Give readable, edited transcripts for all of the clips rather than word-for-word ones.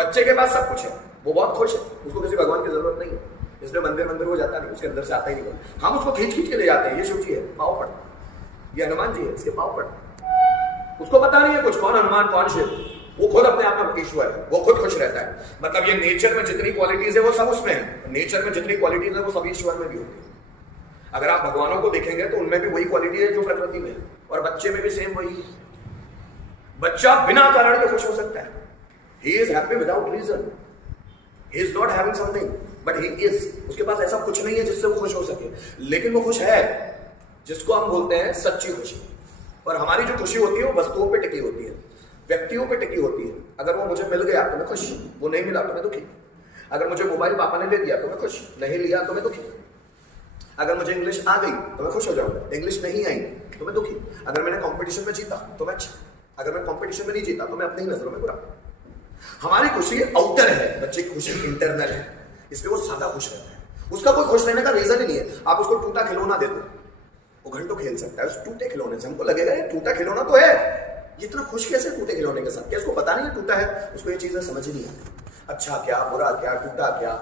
बच्चे के पास सब कुछ है, वो बहुत खुश है, उसको किसी भगवान की जरूरत नहीं है, इसलिए मंदिर मंदिर वो जाता नहीं, उसके अंदर से आता ही नहीं। हम उसको खींच खींच के ले जाते हैं, ये शिव जी है पाँव पड़, ये हनुमान जी है इसके पाँव पड़। उसको पता नहीं है कुछ कौन हनुमान कौन शिव, वो खुद अपने आप में ईश्वर है, वो खुद खुश रहता है। मतलब ये नेचर में जितनी क्वालिटीज है वो सब उसमें है, नेचर में जितनी क्वालिटीज है वो सब ईश्वर में भी होती है। अगर आप भगवानों को देखेंगे तो उनमें भी वही क्वालिटी है जो प्रकृति में है, और बच्चे में भी सेम वही है। बच्चा बिना कारण के खुश हो सकता है, he is happy without reason, he is not having something but he is, उसके पास ऐसा कुछ नहीं है जिससे वो खुश हो सके, लेकिन वो खुश है, जिसको हम बोलते हैं सच्ची खुशी। और हमारी जो खुशी होती है वो वस्तुओं पे टिकी होती है, व्यक्तियों पे टिकी होती है। अगर वो मुझे मिल गया तो मैं खुश, वो नहीं मिला तो मैं दुखी। अगर मुझे मोबाइल पापा ने ले दिया तो मैं खुश, नहीं लिया तो मैं दुखी। अगर मुझे इंग्लिश आ गई तो मैं खुश हो जाऊंगा, इंग्लिश नहीं आई तो मैं दुखी। अगर मैंने कंपटीशन में जीता तो मैं अच्छा, अगर मैं कंपटीशन में नहीं जीता तो मैं अपनी ही नजरों में बुरा। हमारी खुशी आउटर है, बच्चे की खुशी इंटरनल है, इसलिए वो सादा खुश रहता है। उसका कोई खुश रहने का रीजन ही नहीं है। आप उसको टूटा खिलौना दे दो, वो घंटों खेल सकता है उस टूटे खिलौने से। हमको लगेगा ये टूटा खिलौना तो है, ये इतना खुश कैसे टूटे खिलौने के साथ? क्या इसको पता नहीं है टूटा है? उसको ये चीजें समझ नहीं आती, अच्छा क्या बुरा क्या, टूटा क्या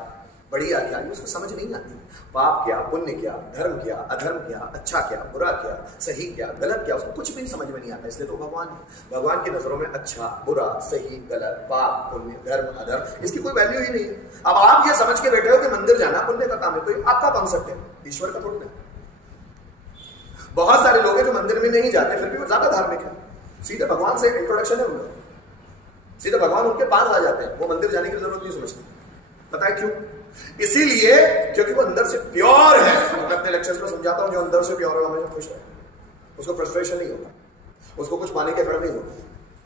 बढ़िया क्या, ये उसको समझ नहीं आती। पाप क्या पुण्य क्या, धर्म क्या अधर्म क्या, अच्छा क्या बुरा क्या, सही क्या गलत क्या, उसको कुछ भी समझ में नहीं आता। इसलिए तो भगवान है, भगवान की नजरों में अच्छा बुरा सही गलत पाप पुण्य धर्म अधर्म इसकी कोई वैल्यू ही नहीं है। अब आप ये समझ के बैठे हो कि मंदिर जाना पुण्य का काम है, तो ये आपका कॉन्सेप्ट है, ईश्वर का थोड़ा नहीं। बहुत सारे लोग हैं जो मंदिर में नहीं जाते फिर भी वो ज्यादा धार्मिक है, सीधे भगवान से इंट्रोडक्शन है उनका, सीधे भगवान उनके पास आ जाते हैं, वो मंदिर जाने की जरूरत नहीं समझते। पता है क्यों? इसीलिए क्योंकि वो अंदर से प्योर है। मैं अपने लेक्चर्स में समझाता हूं, जो अंदर से प्योर है हमेशा खुश है, उसको फ्रस्ट्रेशन नहीं होगा, उसको कुछ पाने का डर नहीं होगा,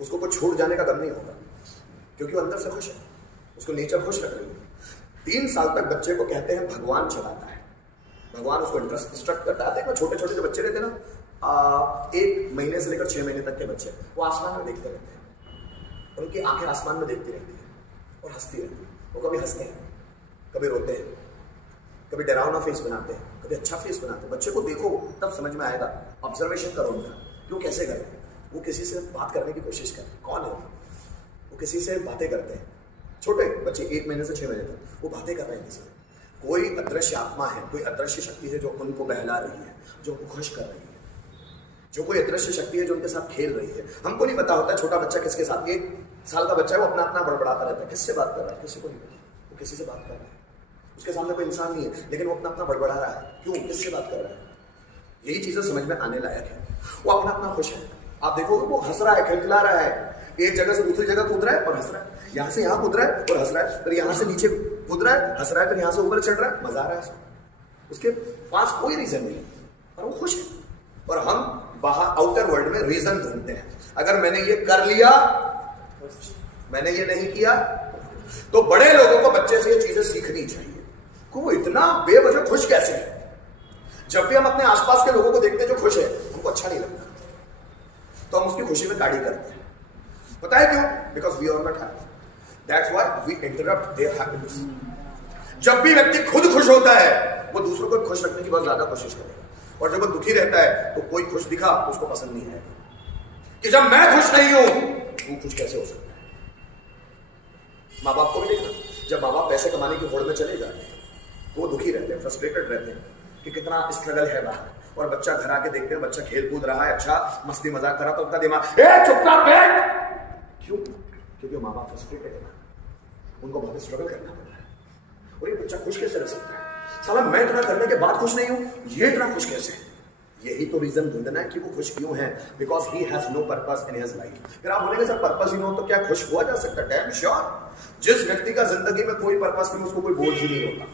उसको कुछ छूट जाने का डर नहीं होगा, क्योंकि वो अंदर से खुश है, उसको नेचर खुश रख रही है। 3 साल तक बच्चे को कहते हैं भगवान चलाता है, भगवान उसको इंस्ट्रक्ट करता है। देखो छोटे छोटे जो बच्चे रहते हैं ना, 1 महीने से लेकर 6 महीने तक के बच्चे, वो आसमान में देखते रहते हैं, उनकी आंखें आसमान में देखती रहती है और हंसती रहती है। वो कभी हंसते हैं, कभी रोते हैं, कभी डरावना फेस बनाते हैं, कभी अच्छा फेस बनाते हैं। बच्चे को देखो तब समझ में आएगा, ऑब्जर्वेशन करो उनका, क्यों कैसे कर रहे हैं। वो किसी से बात करने की कोशिश करें, कौन है वो किसी से बातें करते हैं। छोटे बच्चे 1 महीने से 6 महीने तक वो बातें कर रहे हैं किसी से। कोई अदृश्य आत्मा है, कोई अदृश्य शक्ति है जो उनको बहला रही है, जो उनको खुश कर रही है, जो कोई अदृश्य शक्ति है जो उनके साथ खेल रही है। हमको नहीं पता होता है छोटा बच्चा किसके साथ, 1 साल का बच्चा है वो अपना अपना बड़बड़ाता रहता है, किससे बात कर रहा है किसी को नहीं पता, वो किसी से बात कर रहा है, उसके सामने कोई इंसान नहीं है लेकिन वो अपना अपना बड़बड़ा रहा है, क्यों किससे बात कर रहा है। यही चीजें समझ में आने लायक है। वो अपना अपना खुश है, आप देखोगे वो हंस रहा है, खिलखिला रहा है, एक जगह से दूसरी जगह कूद रहा है और हंस रहा है, यहाँ से यहाँ कूद रहा है और हंस रहा है, फिर यहाँ से नीचे कूद रहा है हंस रहा है, फिर यहाँ से ऊपर चढ़ रहा है, मजा आ रहा है। उसके पास कोई रीजन नहीं है और वो खुश है। और हम बाहर आउटर वर्ल्ड में रीजन ढूंढते हैं, अगर मैंने ये कर लिया, मैंने ये नहीं किया। तो बड़े लोगों को बच्चे से ये चीजें सीखनी चाहिए कि वो इतना बेवजह खुश कैसे है। जब भी हम अपने आसपास के लोगों को देखते हैं जो खुश है, हमको अच्छा नहीं लगता, तो हम उसकी खुशी में गाड़ी करते हैं। पता है क्यों? Because we are not happy, that's why we interrupt their happiness. जब भी व्यक्ति खुद खुश होता है वो दूसरों को खुश रखने की बहुत ज्यादा कोशिश करेगा, और जब वो दुखी रहता है तो कोई खुश दिखा तो उसको पसंद नहीं आएगा कि जब मैं खुश नहीं हूं वो खुश कैसे हो सकता है। माँ बाप को भी देखना, जब माँ बाप पैसे कमाने की होड़ में चले जाते हैं तो वो दुखी रहते हैं, फ्रस्ट्रेटेड रहते हैं कि कितना स्ट्रगल है बाहर, और बच्चा घर आके देखते हैं बच्चा खेल कूद रहा है, अच्छा मस्ती मजाक करा, तो उनका दिमाग चुपचाप बैठ। क्यों? क्योंकि माँ बाप फ्रस्ट्रेटेड है ना, उनको बहुत स्ट्रगल करना पड़ रहा है। और ये बच्चा खुश कैसे रह सकता है? साला मैं इतना करने के बाद खुश नहीं हूं, ये इतना खुश कैसे? यही तो रीजन ढूंढना है कि वो खुश क्यों है, because he has no purpose in his life. फिर आप बोलेंगे सर पर्पस ही न हो तो क्या खुश हुआ जा सकता है? Damn sure. जिस व्यक्ति का जिंदगी में कोई पर्पस नहीं, उसको कोई बोझ ही नहीं होता,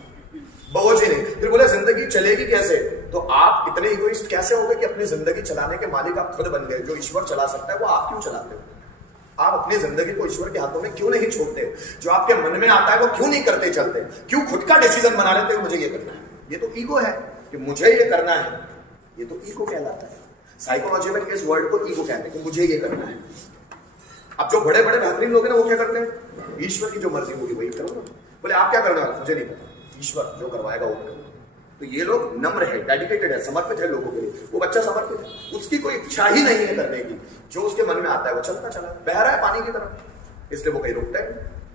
बोझ ही नहीं। फिर बोले जिंदगी चलेगी कैसे? तो आप इतने इगोइस्ट कैसे हो गए कि अपनी जिंदगी चलाने के मालिक आप खुद बन गए? जो ईश्वर चला सकता है वो आप क्यों चलाते हो? आप अपनी जिंदगी को ईश्वर के हाथों में क्यों नहीं छोड़ते? जो आपके मन में आता है वो क्यों नहीं करते चलते? क्यों खुद का डिसीजन बना लेते हो मुझे ये करना है? ये तो ईगो है कि मुझे ये करना है, ये तो ईगो कहलाता है। साइकोलॉजी में इस वर्ड को ईगो कहते हैं कि मुझे ये करना है। अब जो बड़े बड़े बेहतरीन लोग हैं ना वो क्या करते हैं? ईश्वर की जो मर्जी होगी वही करो। बोले आप क्या करने वाले? मुझे नहीं पता, ईश्वर जो करवाएगा वो करो। तो ये लोग नम्र है, डेडिकेटेड है, समर्पित है लोगों के लिए। वो बच्चा समर्पित है, उसकी कोई इच्छा ही नहीं है करने की, जो उसके मन में आता है वो चलता चला बह रहा है पानी की तरह, इसलिए वो कहीं रुकता है।